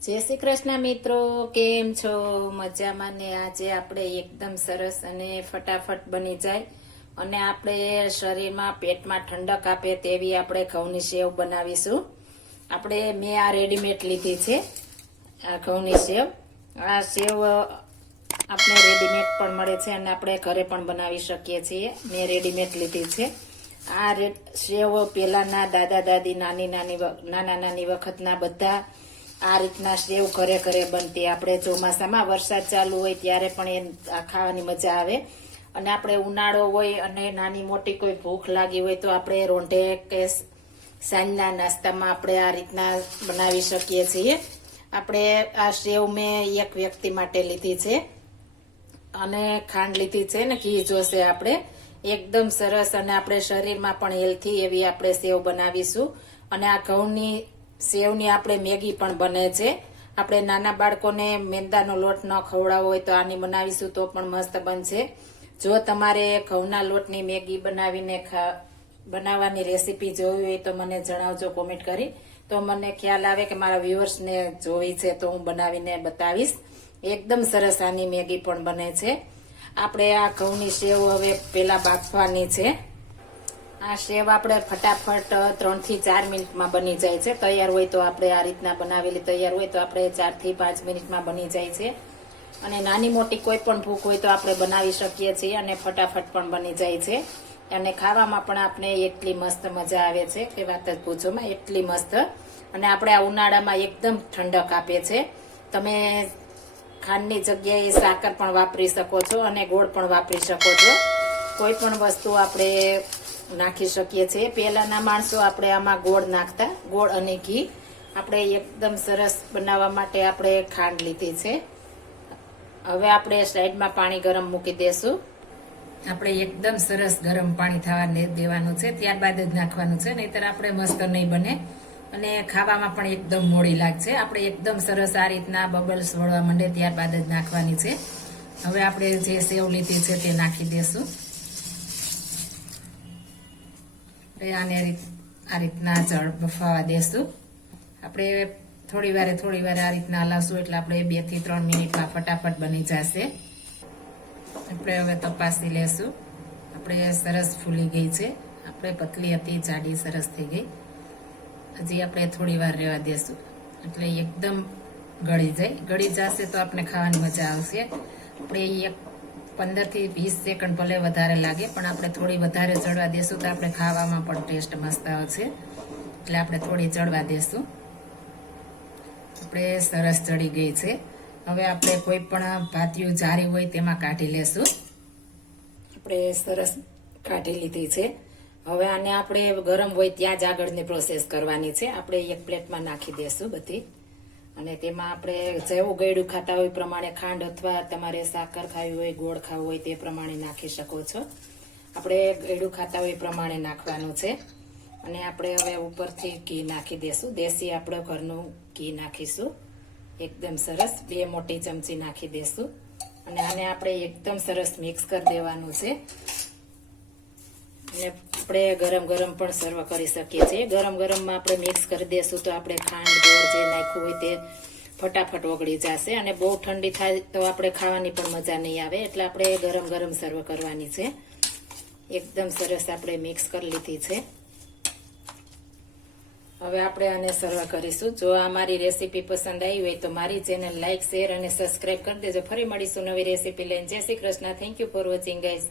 જય શ્રી કૃષ્ણ મિત્રો, કેમ છો? મજામાં ને? આજે આપણે એકદમ સરસ અને ફટાફટ બની જાય અને આપણે શરીરમાં પેટમાં ઠંડક આપે તેવી આપણે ઘઉંની સેવ બનાવીશું. મેં આ રેડીમેડ લીધી છે, આ ઘઉંની સેવ. આ સેવ આપણે રેડીમેડ પણ મળે છે અને આપણે ઘરે પણ બનાવી શકીએ છીએ. મેં રેડીમેડ લીધી છે. આ સેવ પહેલાના દાદા દાદી નાના નાની વખતના બધા આ રીતના સેવ ઘરે ઘરે બનતી. આપણે ચોમાસામાં વરસાદ ચાલુ હોય ત્યારે પણ એ ખાવાની મજા આવે. અને આપણે ઉનાળો હોય અને નાની મોટી કોઈ ભૂખ લાગી હોય તો આપણે રોંઢે કે સાંજના નાસ્તામાં આપણે આ રીતના બનાવી શકીએ છીએ. આપણે આ સેવ મેં એક વ્યક્તિ માટે લીધી છે અને ખાંડ લીધી છે ને ઘી જોશે આપણે. એકદમ સરસ અને આપણે શરીરમાં પણ હેલ્થી એવી આપણે સેવ બનાવીશું. અને આ ઘઉંની સેવની આપણે મેગી પણ બને છે. આપણે નાના બાળકોને મેંદાનો લોટ ન ખવડાવવો હોય તો આની બનાવીશું તો પણ મસ્ત બનશે. જો તમારે ઘઉંના લોટની મેગી બનાવવાની રેસીપી જોવી હોય તો મને જણાવજો કોમેન્ટ કરી, તો મને ખ્યાલ આવે કે મારા વ્યુઅર્સને જોવી છે તો હું બનાવીને બતાવીશ. એકદમ સરસ આની મેગી પણ બને છે. આપણે આ ઘઉંની સેવ હવે પેલા બાફવાની છે. આ સેવ આપણે ફટાફટ 3 થી 4 મિનિટમાં બની જાય છે. તૈયાર હોય તો આપણે આ રીતના બનાવેલી તૈયાર હોય તો આપણે 4 થી 5 મિનિટમાં બની જાય છે. અને નાની મોટી કોઈ પણ ભૂખ હોય તો આપણે બનાવી શકીએ છીએ અને ફટાફટ પણ બની જાય છે. અને ખાવામાં પણ આપણે એટલી મસ્ત મજા આવે છે કે વાત જ પૂછોમાં, એટલી મસ્ત. અને આપણે આ ઉનાળામાં એકદમ ઠંડક આપે છે. તમે ખાંડની જગ્યાએ સાકર પણ વાપરી શકો છો અને ગોળ પણ વાપરી શકો છો. કોઈ પણ વસ્તુ આપણે નાખી શકીએ છીએ. પહેલાના માણસો આપણે આમાં ગોળ નાખતા, ગોળ અને ઘી. આપણે એકદમ સરસ બનાવવા માટે આપણે ખાંડ લીધી છે. હવે આપણે સાઈડમાં પાણી ગરમ મૂકી દેશું. આપણે એકદમ સરસ ગરમ પાણી થવા દેવાનું છે, ત્યારબાદ જ નાખવાનું છે, નહીતર આપણે મસ્ત નહીં બને અને ખાવામાં પણ એકદમ મોડી લાગશે. આપણે એકદમ સરસ આ રીતના બબલ્સ વળવા માંડે ત્યારબાદ જ નાખવાની છે. હવે આપણે જે સેવ લીધી છે તે નાખી દેશું. આને આ રીતના જળ બફાવા દેશું. આપણે થોડી વારે આ રીતના હલાવશું એટલે આપણે 2 થી 3 મિનિટમાં ફટાફટ બની જશે. આપણે હવે તપાસી લેશું. આપણે સરસ ફૂલી ગઈ છે. આપણે પતલી હતી, જાડી સરસ થઈ ગઈ. હજી આપણે થોડી વાર રહેવા દેશું એટલે એકદમ ગળી જાય. ગળી જશે તો આપણે ખાવાની મજા આવશે. આપણે 15 થી 20 સેકન્ડ ભલે વધારે લાગે પણ આપણે થોડી વધારે ચડવા દેશું તો આપણે ખાવામાં પણ ટેસ્ટ મસ્ત આવશે. એટલે આપણે થોડી ચડવા દેશું. આપણે સરસ ચડી ગઈ છે. હવે આપણે કોઈ પણ ભાતિયું જારી હોય તેમાં કાઢી લેશું. આપણે સરસ કાઢી લીધી છે. હવે આને આપણે ગરમ હોય ત્યાં જ આગળની પ્રોસેસ કરવાની છે. આપણે એક પ્લેટમાં નાખી દેશું બધી. અને તેમાં આપણે જેવું ગળ્યું ખાતા હોય પ્રમાણે ખાંડ અથવા તમારે સાકર ખાવી હોય, ગોળ ખાવું હોય તે પ્રમાણે નાખી શકો છો. આપણે ગળ્યું ખાતા હોય પ્રમાણે નાખવાનું છે. અને આપણે હવે ઉપરથી ઘી નાખી દેશું. દેશી આપણે ઘરનું ઘી નાખીશું. એકદમ સરસ 2 મોટી ચમચી નાખી દેશું. અને આને આપણે એકદમ સરસ મિક્સ કરી દેવાનું છે. અને આપણે ગરમ ગરમ પણ સર્વ કરી શકીએ છીએ. ગરમ ગરમમાં આપણે મિક્સ કરી દેશું તો આપણે ખાંડ ગોળ જે નાખ્યું હોય તે ફટાફટ ઓગળી જશે. અને બહુ ઠંડી થાય તો આપણે ખાવાની પણ મજા નહીં આવે. એટલે આપણે ગરમ ગરમ સર્વ કરવાની છે. એકદમ સરસ આપણે મિક્સ કરી લીધી છે. હવે આપણે આને સર્વ કરીશું. જો આ મારી રેસીપી પસંદ આવી હોય તો મારી ચેનલ લાઈક, શેર અને સબસ્ક્રાઈબ કરી દેજો. ફરી મળીશું નવી રેસીપી લઈને. જય Shri Krishna. Thank you for watching guys.